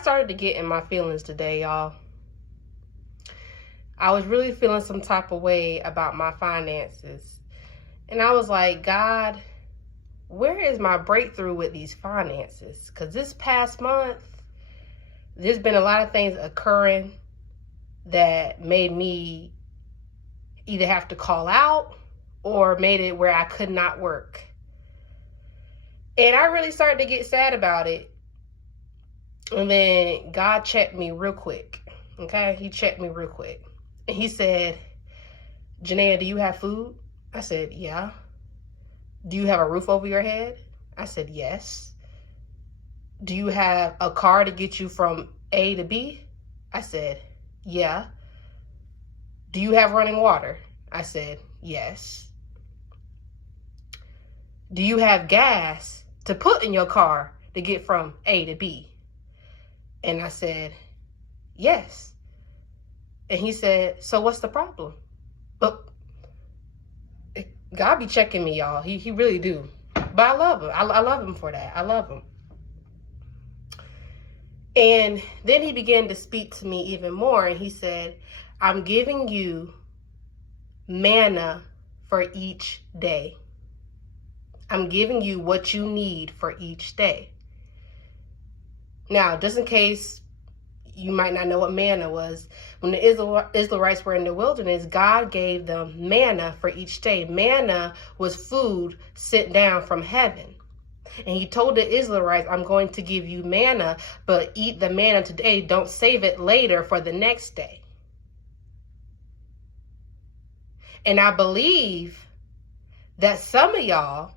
started to get in my feelings today, y'all. I was really feeling some type of way about my finances. And I was like, God, where is my breakthrough with these finances? Because this past month, there's been a lot of things occurring that made me either have to call out or made it where I could not work. And I really started to get sad about it. And then God checked me real quick. Okay? He checked me real quick. And he said, Janaea, do you have food? I said, yeah. Do you have a roof over your head? I said, yes. Do you have a car to get you from A to B? I said, yeah. Do you have running water? I said, yes. Do you have gas to put in your car to get from A to B? And I said, yes. And he said, so what's the problem? But God be checking me, y'all. He really do. But I love him. I love him for that. I love him. And then he began to speak to me even more. And he said, I'm giving you manna for each day. I'm giving you what you need for each day. Now, just in case you might not know what manna was, when the Israelites were in the wilderness, God gave them manna for each day. Manna was food sent down from heaven. And he told the Israelites, I'm going to give you manna, but eat the manna today. Don't save it later for the next day. And I believe that some of y'all,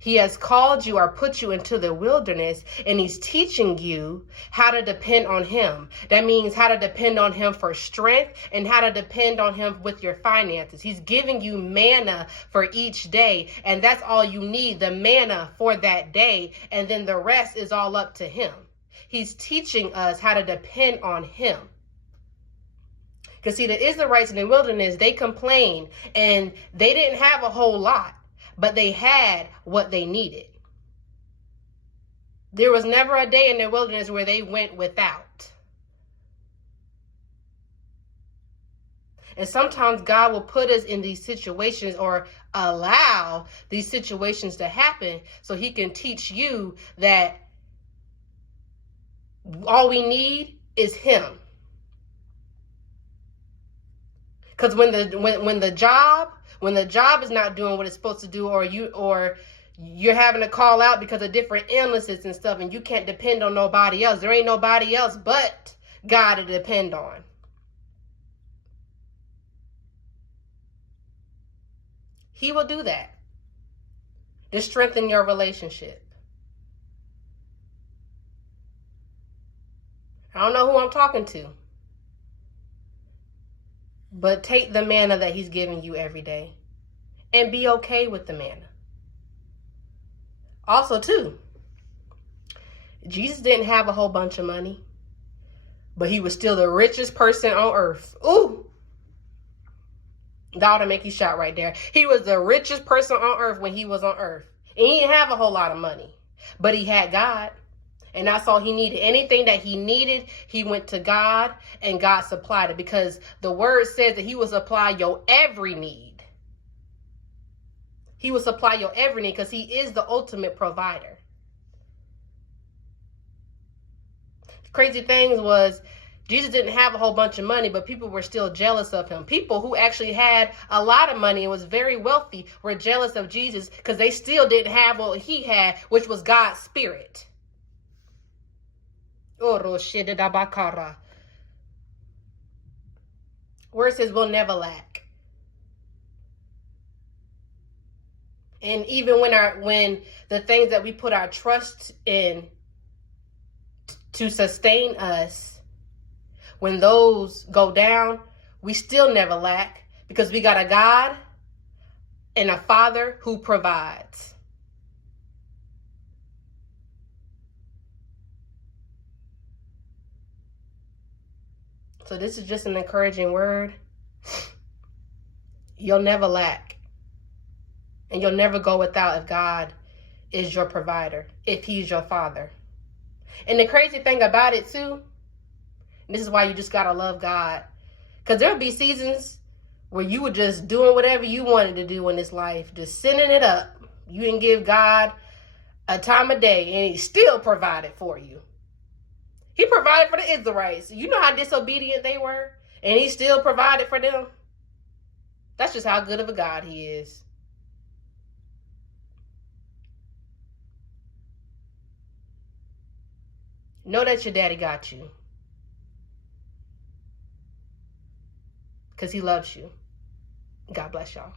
he has called you or put you into the wilderness, and he's teaching you how to depend on him. That means how to depend on him for strength and how to depend on him with your finances. He's giving you manna for each day, and that's all you need, the manna for that day, and then the rest is all up to him. He's teaching us how to depend on him. Because see, the Israelites in the wilderness, they complained, and they didn't have a whole lot, but they had what they needed. There was never a day in the wilderness where they went without. And sometimes God will put us in these situations or allow these situations to happen so he can teach you that all we need is him. Because when the job is not doing what it's supposed to do, or you're having to call out because of different illnesses and stuff, and you can't depend on nobody else. There ain't nobody else but God to depend on. He will do that to strengthen your relationship. I don't know who I'm talking to. But take the manna that he's giving you every day and be okay with the manna. Also, too, Jesus didn't have a whole bunch of money, but he was still the richest person on earth. Ooh, that ought to make you shout right there. He was the richest person on earth when he was on earth. And he didn't have a whole lot of money, but he had God. And that's all he needed. Anything that he needed, he went to God, and God supplied it, because the word says that he will supply your every need. He will supply your every need because he is the ultimate provider. The crazy thing was, Jesus didn't have a whole bunch of money, but people were still jealous of him. People who actually had a lot of money and was very wealthy were jealous of Jesus because they still didn't have what he had, which was God's spirit. Where it says we'll never lack. And even when the things that we put our trust in to sustain us, when those go down, we still never lack, because we got a God and a Father who provides. So this is just an encouraging word. You'll never lack. And you'll never go without if God is your provider, if he's your father. And the crazy thing about it too, and this is why you just gotta love God, because there'll be seasons where you were just doing whatever you wanted to do in this life, just sending it up. You didn't give God a time of day, and he still provided for you. He provided for the Israelites. You know how disobedient they were, and he still provided for them. That's just how good of a God he is. Know that your daddy got you, because he loves you. God bless y'all.